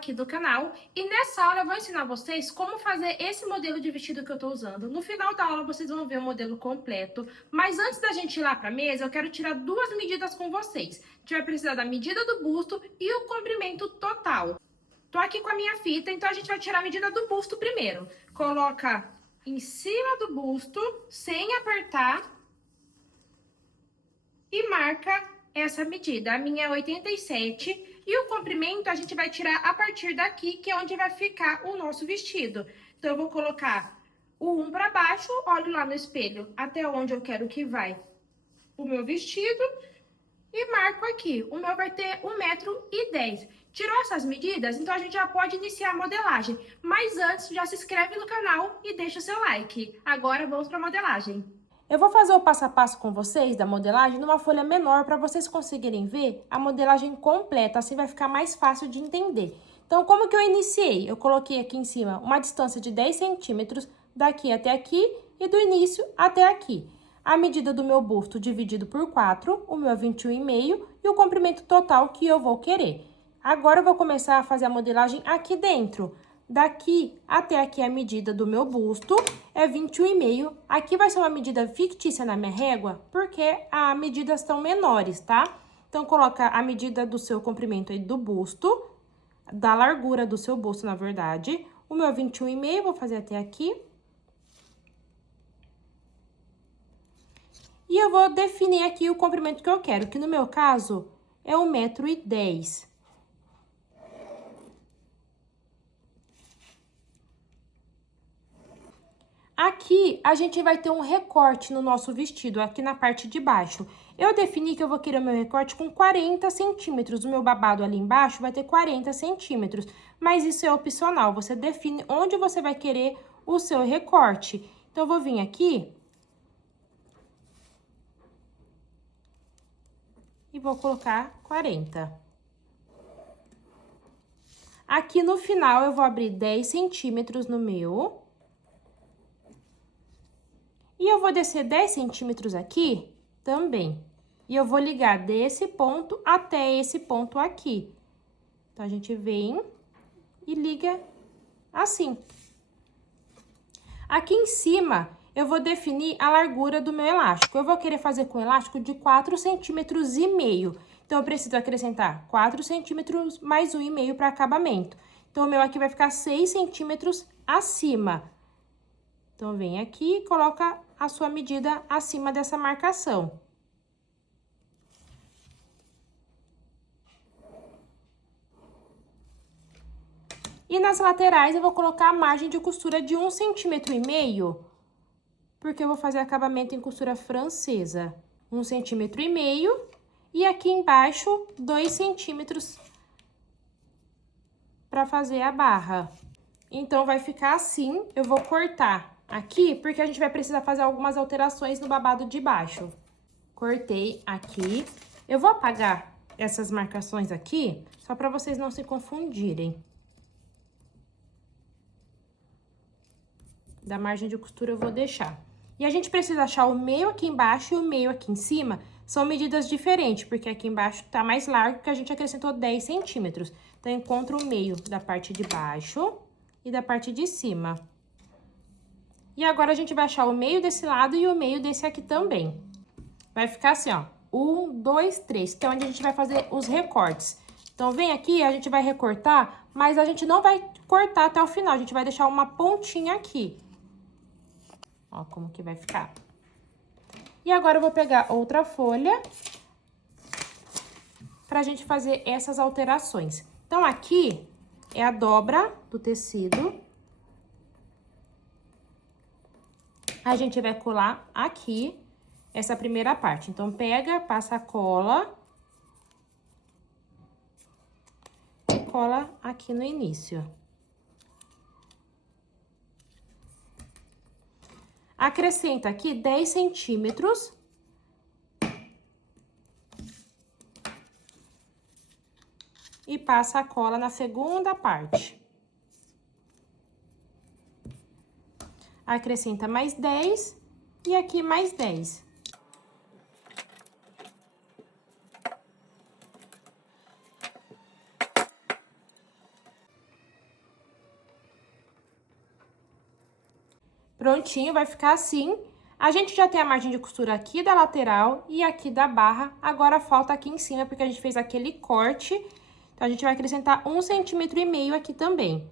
aqui do canal e nessa aula eu vou ensinar vocês como fazer esse modelo de vestido que eu tô usando. No final da aula vocês vão ver o modelo completo, mas antes da gente ir lá pra mesa, eu quero tirar duas medidas com vocês. A gente vai precisar da medida do busto e o comprimento total. Tô aqui com a minha fita, então a gente vai tirar a medida do busto primeiro. Coloca em cima do busto, sem apertar, e marca essa medida. A minha é 87 e o comprimento a gente vai tirar a partir daqui, que é onde vai ficar o nosso vestido. Então, eu vou colocar o 1 para baixo, olho lá no espelho até onde eu quero que vai o meu vestido e marco aqui. O meu vai ter 1,10 m. Tirou essas medidas? Então, a gente já pode iniciar a modelagem. Mas antes, já se inscreve no canal e deixa o seu like. Agora, vamos para a modelagem. Eu vou fazer o passo a passo com vocês da modelagem numa folha menor para vocês conseguirem ver a modelagem completa, assim vai ficar mais fácil de entender. Então, como que eu iniciei? Eu coloquei aqui em cima uma distância de 10 centímetros daqui até aqui e do início até aqui. A medida do meu busto dividido por 4, o meu é 21,5 e o comprimento total que eu vou querer. Agora, eu vou começar a fazer a modelagem aqui dentro. Daqui até aqui a medida do meu busto é 21,5. Aqui vai ser uma medida fictícia na minha régua, porque as medidas estão menores, tá? Então, coloca a medida do seu comprimento aí do busto, da largura do seu busto, na verdade. O meu é 21,5, vou fazer até aqui. E eu vou definir aqui o comprimento que eu quero, que no meu caso é 1,10 m. Aqui, a gente vai ter um recorte no nosso vestido, aqui na parte de baixo. Eu defini que eu vou querer o meu recorte com 40 centímetros. O meu babado ali embaixo vai ter 40 centímetros. Mas isso é opcional, você define onde você vai querer o seu recorte. Então, eu vou vir aqui e vou colocar 40. Aqui no final, eu vou abrir 10 centímetros no meu. E eu vou descer 10 centímetros aqui também. E eu vou ligar desse ponto até esse ponto aqui. Então, a gente vem e liga assim. Aqui em cima, eu vou definir a largura do meu elástico. Eu vou querer fazer com elástico de 4,5 centímetros. Então, eu preciso acrescentar 4 centímetros mais 1,5 para acabamento. Então, o meu aqui vai ficar 6 centímetros acima. Então, vem aqui e coloca a sua medida acima dessa marcação. E nas laterais, eu vou colocar a margem de costura de 1,5 centímetro, porque eu vou fazer acabamento em costura francesa. 1,5 centímetro. E aqui embaixo, 2 centímetros para fazer a barra. Então, vai ficar assim, eu vou cortar aqui, porque a gente vai precisar fazer algumas alterações no babado de baixo. Cortei aqui. Eu vou apagar essas marcações aqui, só para vocês não se confundirem. Da margem de costura eu vou deixar. E a gente precisa achar o meio aqui embaixo e o meio aqui em cima. São medidas diferentes, porque aqui embaixo tá mais largo, que a gente acrescentou 10 centímetros. Então, eu encontro o meio da parte de baixo e da parte de cima. E agora, a gente vai achar o meio desse lado e o meio desse aqui também. Vai ficar assim, ó, 1, 2, 3, que é onde a gente vai fazer os recortes. Então, vem aqui, a gente vai recortar, mas a gente não vai cortar até o final, a gente vai deixar uma pontinha aqui. Ó, como que vai ficar. E agora, eu vou pegar outra folha pra gente fazer essas alterações. Então, aqui é a dobra do tecido. A gente vai colar aqui essa primeira parte. Então, pega, passa a cola e cola aqui no início. Acrescenta aqui 10 centímetros. E passa a cola na segunda parte. Acrescenta mais 10 e aqui mais 10. Prontinho, vai ficar assim. A gente já tem a margem de costura aqui da lateral e aqui da barra. Agora falta aqui em cima, porque a gente fez aquele corte. Então, a gente vai acrescentar 1,5 centímetros aqui também.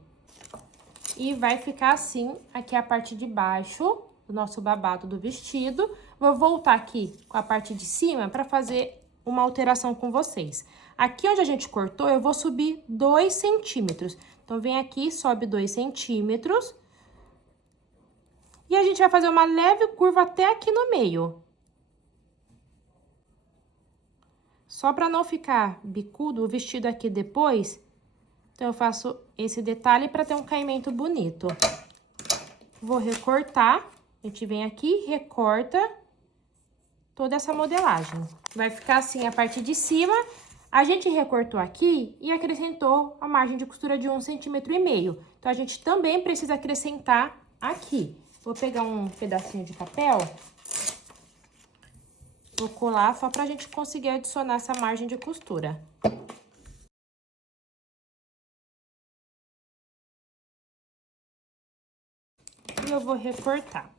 E vai ficar assim, aqui a parte de baixo do nosso babado do vestido. Vou voltar aqui com a parte de cima para fazer uma alteração com vocês. Aqui onde a gente cortou, eu vou subir 2 centímetros. Então, vem aqui, sobe 2 centímetros. E a gente vai fazer uma leve curva até aqui no meio. Só para não ficar bicudo o vestido aqui depois, então eu faço esse detalhe para ter um caimento bonito. Vou recortar, a gente vem aqui, recorta toda essa modelagem. Vai ficar assim a parte de cima. A gente recortou aqui e acrescentou a margem de costura de 1,5 centímetros. Então, a gente também precisa acrescentar aqui. Vou pegar um pedacinho de papel, vou colar só pra gente conseguir adicionar essa margem de costura. E eu vou recortar.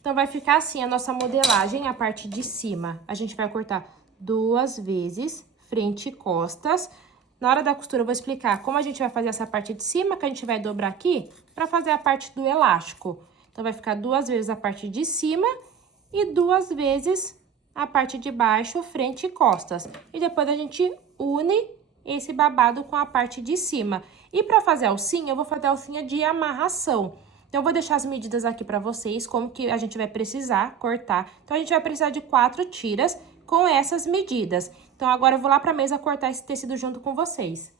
Então, vai ficar assim a nossa modelagem, a parte de cima. A gente vai cortar 2 vezes, frente e costas. Na hora da costura, eu vou explicar como a gente vai fazer essa parte de cima, que a gente vai dobrar aqui, pra fazer a parte do elástico. Então, vai ficar 2 vezes a parte de cima e 2 vezes a parte de baixo, frente e costas. E depois a gente une esse babado com a parte de cima. E pra fazer a alcinha, eu vou fazer a alcinha de amarração. Então, eu vou deixar as medidas aqui pra vocês, como que a gente vai precisar cortar. Então, a gente vai precisar de 4 tiras com essas medidas. Então, agora eu vou lá pra mesa cortar esse tecido junto com vocês.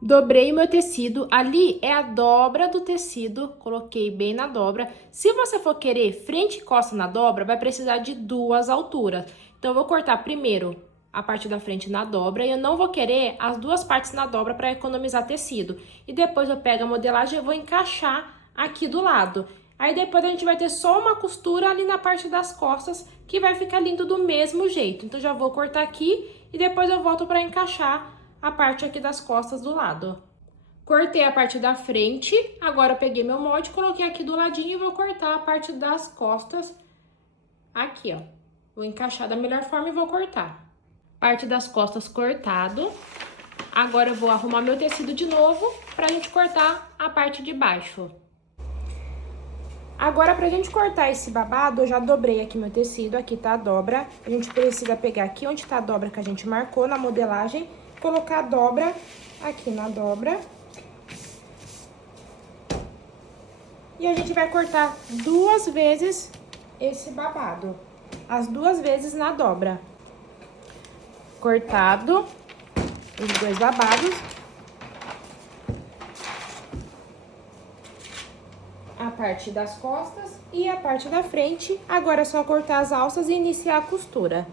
Dobrei o meu tecido, ali é a dobra do tecido, coloquei bem na dobra. Se você for querer frente e costa na dobra, vai precisar de 2 alturas. Então, eu vou cortar primeiro a parte da frente na dobra e eu não vou querer as 2 partes na dobra para economizar tecido. E depois eu pego a modelagem e vou encaixar aqui do lado. Aí depois a gente vai ter só uma costura ali na parte das costas, que vai ficar lindo do mesmo jeito. Então, já vou cortar aqui e depois eu volto para encaixar a parte aqui das costas do lado. Cortei a parte da frente, agora eu peguei meu molde, coloquei aqui do ladinho e vou cortar a parte das costas aqui, ó. Vou encaixar da melhor forma e vou cortar. Parte das costas cortado. Agora eu vou arrumar meu tecido de novo pra gente cortar a parte de baixo. Agora, pra gente cortar esse babado, eu já dobrei aqui meu tecido, aqui tá a dobra. A gente precisa pegar aqui onde tá a dobra que a gente marcou na modelagem, colocar a dobra aqui na dobra. E a gente vai cortar 2 vezes esse babado, as 2 vezes na dobra. Cortado os 2 babados. A parte das costas e a parte da frente. Agora é só cortar as alças e iniciar a costura.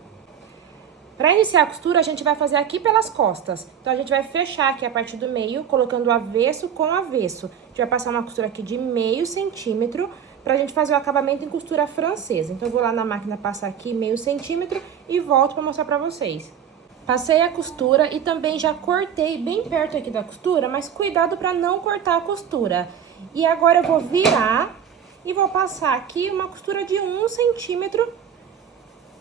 Para iniciar a costura, a gente vai fazer aqui pelas costas. Então, a gente vai fechar aqui a parte do meio, colocando avesso com avesso. A gente vai passar uma costura aqui de 0,5 centímetro, pra gente fazer o acabamento em costura francesa. Então, eu vou lá na máquina passar aqui 0,5 centímetro e volto pra mostrar pra vocês. Passei a costura e também já cortei bem perto aqui da costura, mas cuidado pra não cortar a costura. E agora eu vou virar e vou passar aqui uma costura de 1 centímetro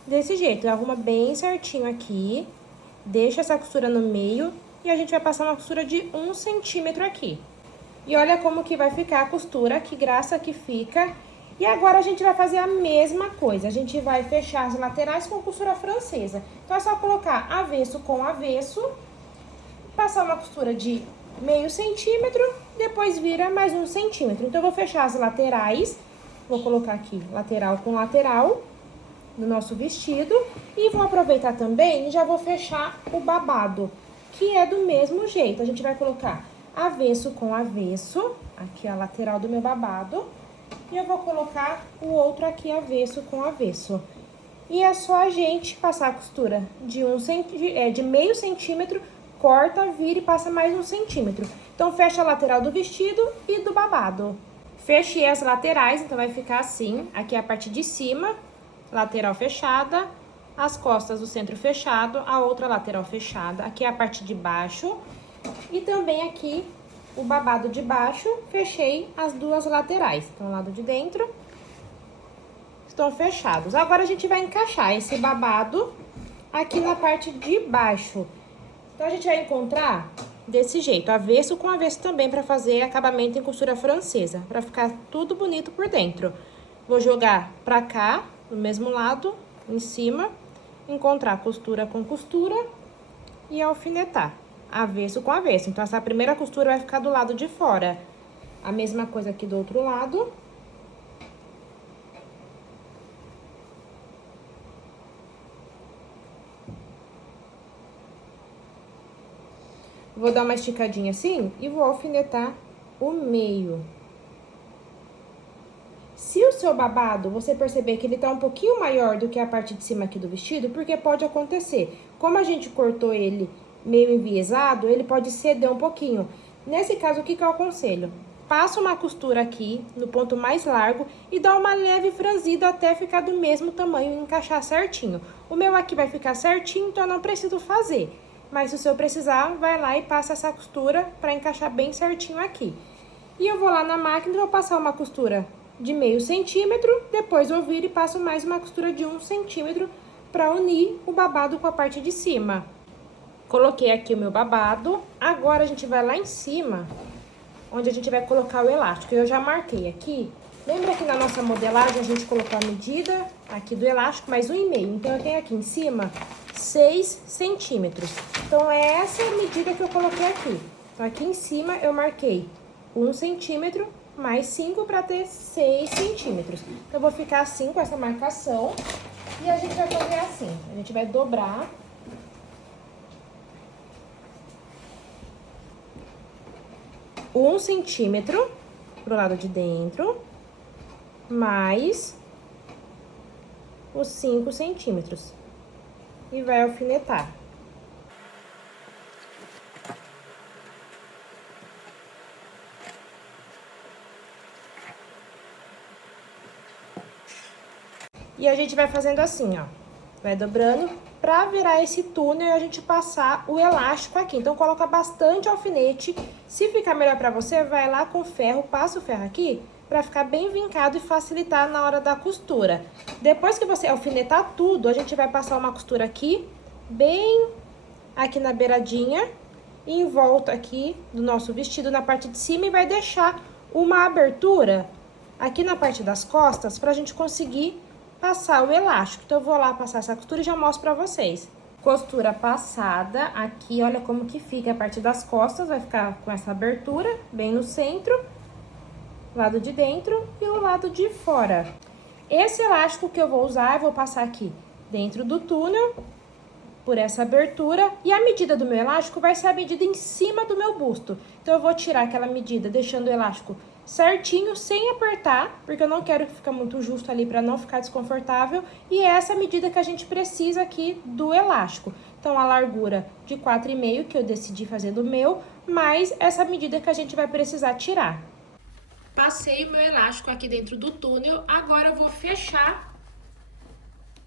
desse jeito. Arruma bem certinho aqui, deixa essa costura no meio e a gente vai passar uma costura de 1 centímetro aqui. E olha como que vai ficar a costura, que graça que fica. E agora a gente vai fazer a mesma coisa, a gente vai fechar as laterais com costura francesa. Então é só colocar avesso com avesso, passar uma costura de 0,5 centímetro, depois vira mais 1 centímetro. Então, eu vou fechar as laterais, vou colocar aqui lateral com lateral no nosso vestido. E vou aproveitar também e já vou fechar o babado, que é do mesmo jeito. A gente vai colocar avesso com avesso, aqui a lateral do meu babado. E eu vou colocar o outro aqui avesso com avesso. E é só a gente passar a costura de 0,5 centímetro, corta, vira e passa mais 1 centímetro. Então, fecha a lateral do vestido e do babado. Fechei as laterais, então vai ficar assim. Aqui é a parte de cima, lateral fechada, as costas do centro fechado, a outra lateral fechada. Aqui é a parte de baixo e também aqui o babado de baixo, fechei as duas laterais. Então, o lado de dentro estão fechados. Agora, a gente vai encaixar esse babado aqui na parte de baixo. Então, a gente vai encontrar desse jeito, avesso com avesso também, para fazer acabamento em costura francesa, para ficar tudo bonito por dentro. Vou jogar pra cá, do mesmo lado, em cima, encontrar costura com costura e alfinetar, avesso com avesso. Então, essa primeira costura vai ficar do lado de fora. A mesma coisa aqui do outro lado. Vou dar uma esticadinha assim e vou alfinetar o meio. Se o seu babado, você perceber que ele tá um pouquinho maior do que a parte de cima aqui do vestido, porque pode acontecer. Como a gente cortou ele meio enviesado, ele pode ceder um pouquinho. Nesse caso, o que eu aconselho? Passa uma costura aqui, no ponto mais largo, e dá uma leve franzida até ficar do mesmo tamanho e encaixar certinho. O meu aqui vai ficar certinho, então eu não preciso fazer. Mas se o seu precisar, vai lá e passa essa costura pra encaixar bem certinho aqui. E eu vou lá na máquina e vou passar uma costura de meio centímetro, depois eu viro e passo mais uma costura de 1 centímetro para unir o babado com a parte de cima. Coloquei aqui o meu babado, agora a gente vai lá em cima, onde a gente vai colocar o elástico. Eu já marquei aqui, lembra que na nossa modelagem a gente colocou a medida aqui do elástico, mais 1,5. Então, eu tenho aqui em cima 6 centímetros. Então, é essa medida que eu coloquei aqui. Então, aqui em cima eu marquei 1 centímetro, mais 5 para ter 6 centímetros. Então, eu vou ficar assim com essa marcação. E a gente vai fazer assim. A gente vai dobrar. Um centímetro pro lado de dentro. Mais os 5 centímetros. E vai alfinetar. E a gente vai fazendo assim, ó. Vai dobrando pra virar esse túnel e a gente passar o elástico aqui. Então, coloca bastante alfinete. Se ficar melhor pra você, vai lá com o ferro, passa o ferro aqui pra ficar bem vincado e facilitar na hora da costura. Depois que você alfinetar tudo, a gente vai passar uma costura aqui, bem aqui na beiradinha, e em volta aqui do nosso vestido, na parte de cima, e vai deixar uma abertura aqui na parte das costas pra gente conseguir passar o elástico. Então, eu vou lá passar essa costura e já mostro pra vocês. Costura passada, aqui, olha como que fica a parte das costas, vai ficar com essa abertura bem no centro, lado de dentro e o lado de fora. Esse elástico que eu vou usar, eu vou passar aqui dentro do túnel, por essa abertura, e a medida do meu elástico vai ser a medida em cima do meu busto. Então, eu vou tirar aquela medida, deixando o elástico certinho, sem apertar, porque eu não quero que fique muito justo ali para não ficar desconfortável. E é essa medida que a gente precisa aqui do elástico. Então, a largura de 4,5 que eu decidi fazer do meu, mais essa medida que a gente vai precisar tirar. Passei o meu elástico aqui dentro do túnel, agora eu vou fechar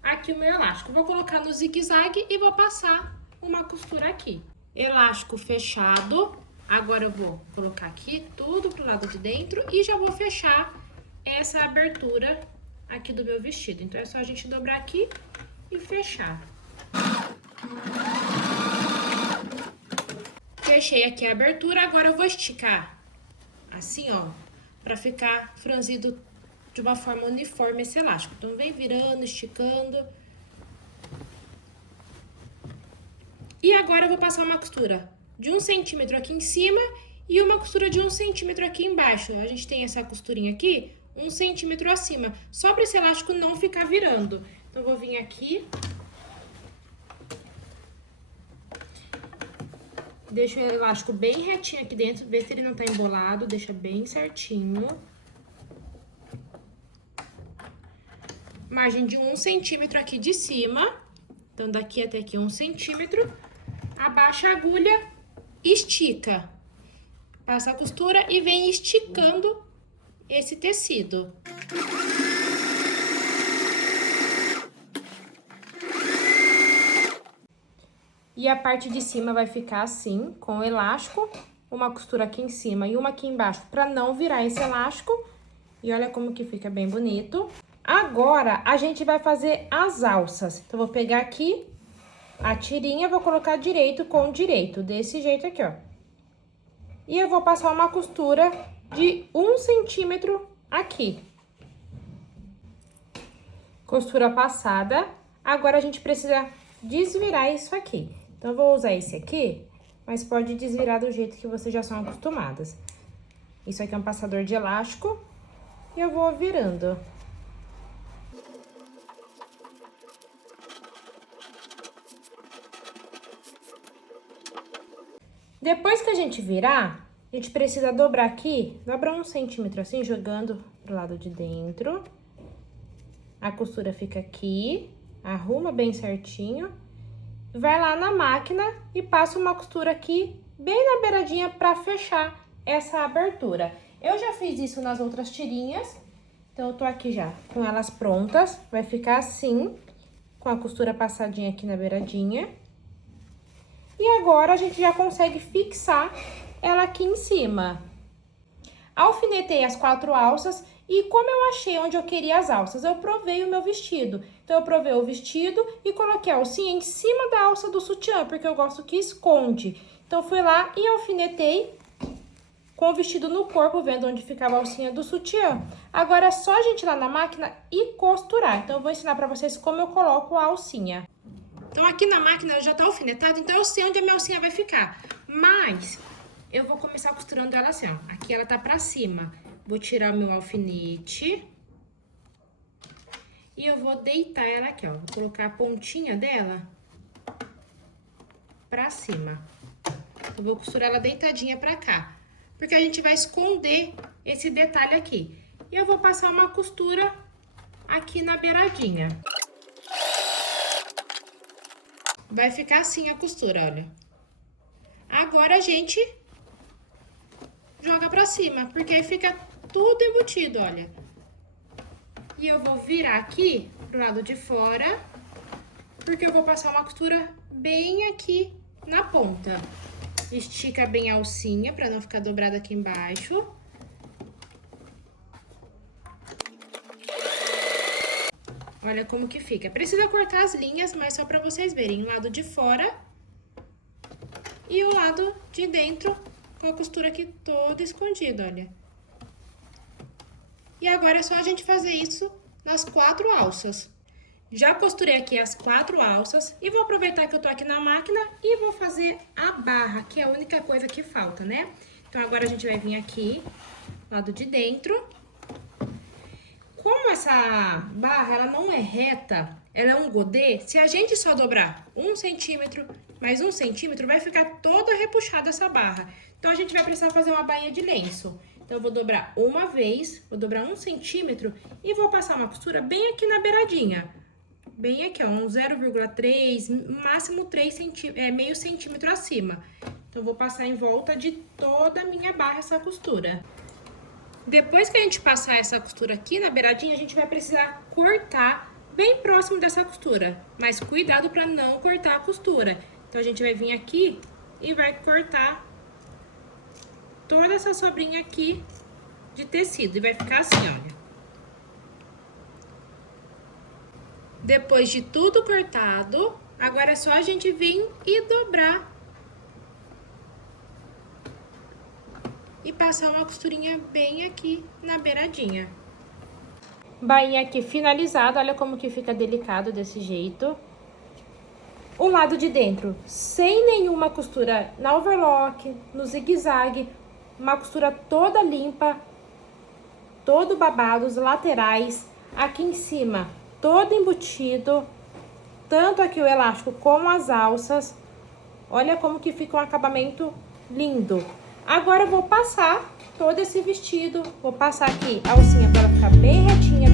aqui o meu elástico. Vou colocar no zigue-zague e vou passar uma costura aqui. Elástico fechado. Agora eu vou colocar aqui tudo pro lado de dentro e já vou fechar essa abertura aqui do meu vestido. Então, é só a gente dobrar aqui e fechar. Fechei aqui a abertura, agora eu vou esticar assim, ó, pra ficar franzido de uma forma uniforme esse elástico. Então, vem virando, esticando. E agora eu vou passar uma costura de 1 centímetro aqui em cima e uma costura de 1 centímetro aqui embaixo. A gente tem essa costurinha aqui, 1 centímetro acima, só para esse elástico não ficar virando. Então, eu vou vir aqui, deixo o elástico bem retinho aqui dentro, ver se ele não tá embolado, deixa bem certinho. Margem de 1 centímetro aqui de cima, então daqui até aqui 1 centímetro, abaixa a agulha, estica, passa a costura e vem esticando esse tecido. E a parte de cima vai ficar assim, com o elástico, uma costura aqui em cima e uma aqui embaixo para não virar esse elástico. E olha como que fica bem bonito. Agora, a gente vai fazer as alças. Então, vou pegar aqui a tirinha, vou colocar direito com direito, desse jeito aqui, ó. E eu vou passar uma costura de 1 centímetro aqui. Costura passada. Agora, a gente precisa desvirar isso aqui. Então, eu vou usar esse aqui, mas pode desvirar do jeito que vocês já são acostumadas. Isso aqui é um passador de elástico e eu vou virando. Depois que a gente virar, a gente precisa dobrar aqui, dobra 1 centímetro assim, jogando pro lado de dentro. A costura fica aqui, arruma bem certinho. Vai lá na máquina e passa uma costura aqui, bem na beiradinha, pra fechar essa abertura. Eu já fiz isso nas outras tirinhas, então eu tô aqui já com elas prontas. Vai ficar assim, com a costura passadinha aqui na beiradinha. E agora, a gente já consegue fixar ela aqui em cima. Alfinetei as 4 alças e como eu achei onde eu queria as alças, eu provei o meu vestido. Então, eu provei o vestido e coloquei a alcinha em cima da alça do sutiã, porque eu gosto que esconde. Então, fui lá e alfinetei com o vestido no corpo, vendo onde ficava a alcinha do sutiã. Agora, é só a gente ir lá na máquina e costurar. Então, eu vou ensinar pra vocês como eu coloco a alcinha. Então, aqui na máquina já tá alfinetado, então eu sei onde a minha alcinha vai ficar. Mas, eu vou começar costurando ela assim, ó. Aqui ela tá pra cima. Vou tirar o meu alfinete. E eu vou deitar ela aqui, ó. Vou colocar a pontinha dela pra cima. Eu vou costurar ela deitadinha pra cá. Porque a gente vai esconder esse detalhe aqui. E eu vou passar uma costura aqui na beiradinha. Vai ficar assim a costura, olha. Agora, a gente joga pra cima, porque aí fica tudo embutido, olha. E eu vou virar aqui pro lado de fora, porque eu vou passar uma costura bem aqui na ponta. Estica bem a alcinha, pra não ficar dobrada aqui embaixo. Olha como que fica. Precisa cortar as linhas, mas só pra vocês verem. O lado de fora e o lado de dentro com a costura aqui toda escondida, olha. E agora é só a gente fazer isso nas 4 alças. Já costurei aqui as 4 alças e vou aproveitar que eu tô aqui na máquina e vou fazer a barra, que é a única coisa que falta, né? Então, agora a gente vai vir aqui, lado de dentro. Como essa barra, ela não é reta, ela é um godê, se a gente só dobrar 1 centímetro, mais 1 centímetro, vai ficar toda repuxada essa barra. Então, a gente vai precisar fazer uma bainha de lenço. Então, eu vou dobrar uma vez, vou dobrar 1 centímetro e vou passar uma costura bem aqui na beiradinha. Bem aqui, ó, um 0,3, máximo 3 meio centímetro acima. Então, eu vou passar em volta de toda a minha barra essa costura. Depois que a gente passar essa costura aqui na beiradinha, a gente vai precisar cortar bem próximo dessa costura. Mas cuidado para não cortar a costura. Então, a gente vai vir aqui e vai cortar toda essa sobrinha aqui de tecido. E vai ficar assim, olha. Depois de tudo cortado, agora é só a gente vir e dobrar. E passar uma costurinha bem aqui na beiradinha. Bainha aqui finalizada, olha como que fica delicado desse jeito. O lado de dentro, sem nenhuma costura na overlock, no zigue-zague, uma costura toda limpa, todo babado, os laterais, aqui em cima, todo embutido, tanto aqui o elástico como as alças. Olha como que fica um acabamento lindo. Agora eu vou passar todo esse vestido, vou passar aqui a alcinha para ela ficar bem retinha,